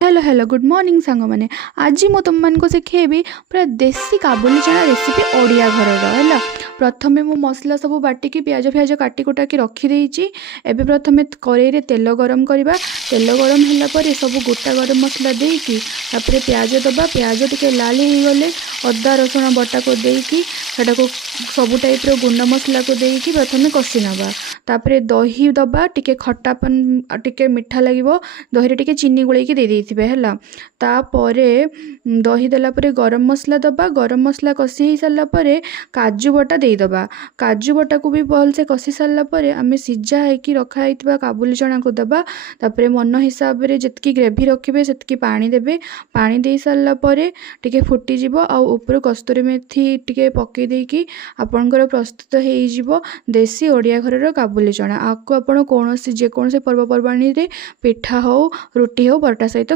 Hello hello good morning सांग मैंने आज मु तुम मान शिखेबी पूरा देसी काबुली चना रेसिपी ओडिया घर है। प्रथमे मु मसला सब बाटिकी प्याज फ्याज काटी कुटाकी रखीदे। एबे प्रथमे कड़ाई तेल गरम करवा। तेल गरम होगापर सब गोटा गरम मसला देकी प्याज दबा। प्याज टिके लाल हो गले अदा रसुण बटा को देकी को सब टाइप गुंड मसला को देकी प्रथमे कषि नवा। तापरे दही दबा टिके खट्टापन टिके मिठा लगे दही टिके चीनी गोलेकी दे देथिबे हैला। तापरे दही देला परे गरम मसला दबा। गरम मसला कषि हो सारा परे काजू बटा दे दबा। काजू बटा को भी भल से कषि सारा परे आमे सिझा होकी रखा हितबा काबुली चना को दबा। तापरे मन हिसाब रे जतकी ग्रेवी रखिबे सेतकी पानी देबे। पानी दे सारा परे टिके फुटी जिवो आ ऊपर कस्तूरी मेथी टिके पके देकी आपनकर प्रस्तुत हो जिवो देसी ओडिया घरर काबुली चना। आपको आपण कोनोसी जे कोनोसी पर्वपर्वाणी रे पिठा हो रुटी हो परोटा सहित